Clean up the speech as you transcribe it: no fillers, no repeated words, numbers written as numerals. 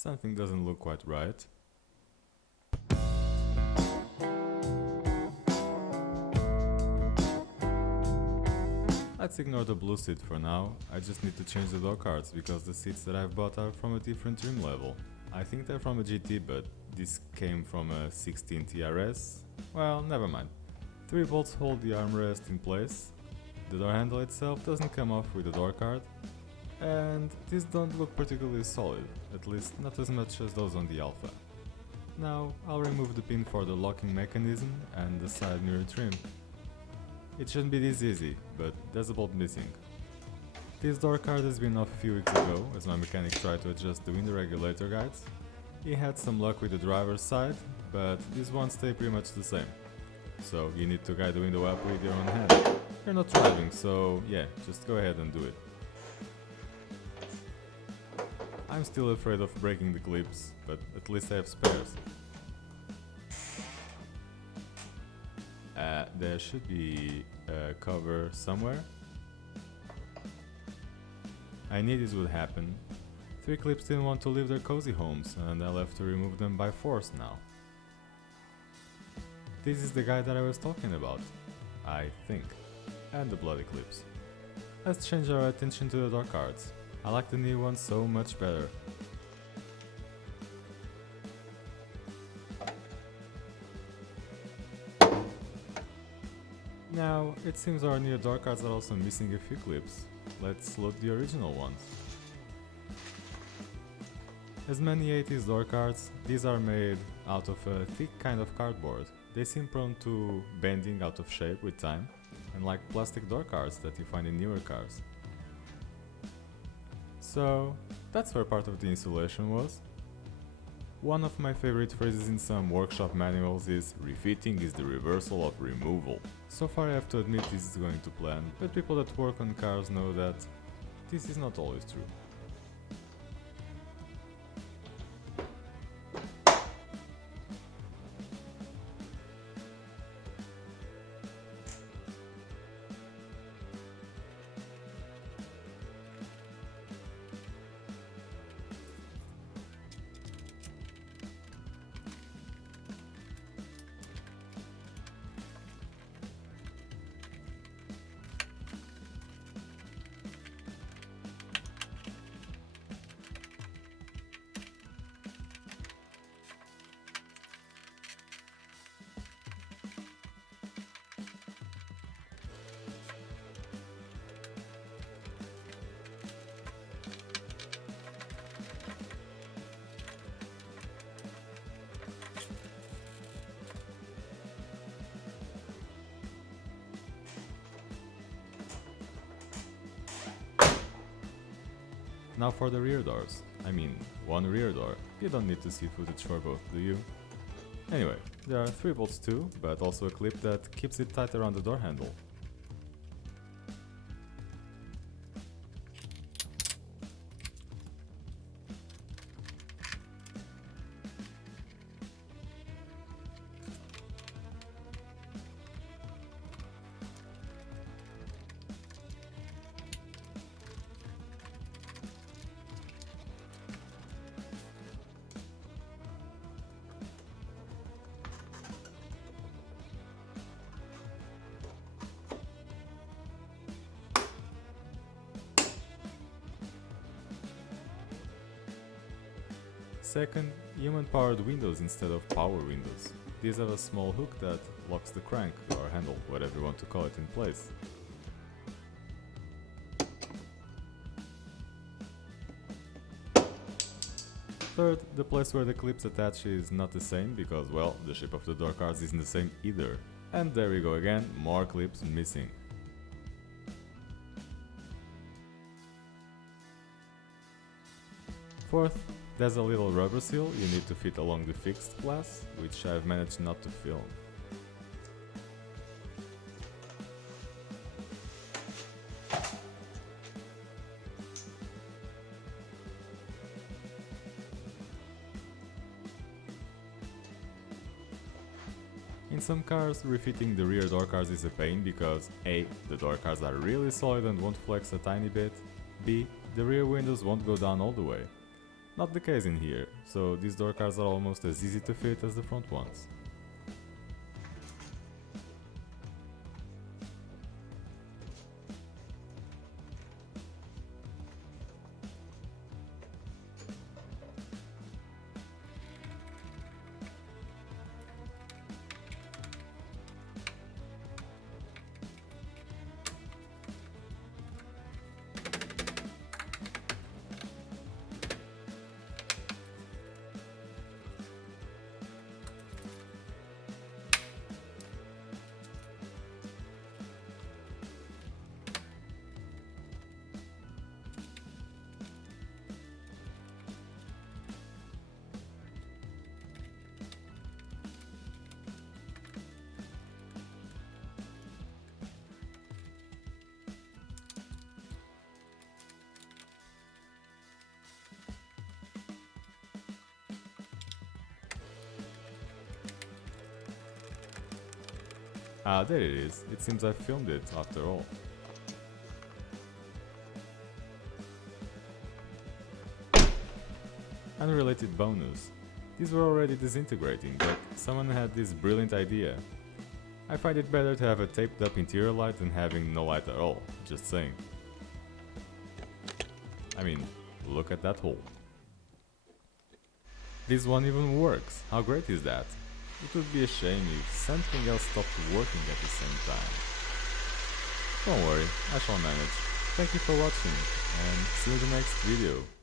Something doesn't look quite right. Let's ignore the blue seat for now. I just need to change the door cards because the seats that I've bought are from a different trim level. I think they're from a GT, but this came from a 16 TRS. Well, never mind. 3 bolts hold the armrest in place. The door handle itself doesn't come off with the door card. And these don't look particularly solid, at least not as much as those on the Alpha. Now I'll remove the pin for the locking mechanism and the side mirror trim. It shouldn't be this easy, but there's a bolt missing. This door card has been off a few weeks ago as my mechanic tried to adjust the window regulator guides. He had some luck with the driver's side, but these ones stay pretty much the same. So you need to guide the window up with your own hand. You're not driving, so yeah, just go ahead and do it. I'm still afraid of breaking the clips, but at least I have spares. There should be a cover somewhere. I knew this would happen. 3 clips didn't want to leave their cozy homes, and I'll have to remove them by force now. This is the guy that I was talking about, I think, and the bloody clips. Let's change our attention to the door cards. I like the new one so much better. Now, it seems our new door cards are also missing a few clips. Let's load the original ones. As many 80s door cards, these are made out of a thick kind of cardboard. They seem prone to bending out of shape with time, unlike plastic door cards that you find in newer cars. So, that's where part of the insulation was. One of my favorite phrases in some workshop manuals is "refitting is the reversal of removal." So far I have to admit this is going to plan, but people that work on cars know that this is not always true. Now for the rear doors. I mean, one rear door. You don't need to see footage for both, do you? Anyway, there are 3 bolts too, but also a clip that keeps it tight around the door handle. Second, human-powered windows instead of power windows. These have a small hook that locks the crank, or handle, whatever you want to call it, in place. Third, the place where the clips attach is not the same because, well, the shape of the door cards isn't the same either. And there we go again, more clips missing. Fourth, there's a little rubber seal you need to fit along the fixed glass, which I've managed not to film. In some cars, refitting the rear door cards is a pain because A. The door cards are really solid and won't flex a tiny bit, B. The rear windows won't go down all the way. Not the case in here, so these door cards are almost as easy to fit as the front ones. Ah, there it is. It seems I filmed it after all. Unrelated bonus. These were already disintegrating, but someone had this brilliant idea. I find it better to have a taped up interior light than having no light at all, just saying. I mean, look at that hole. This one even works. How great is that? It would be a shame if something else stopped working at the same time. Don't worry, I shall manage. Thank you for watching, and see you in the next video.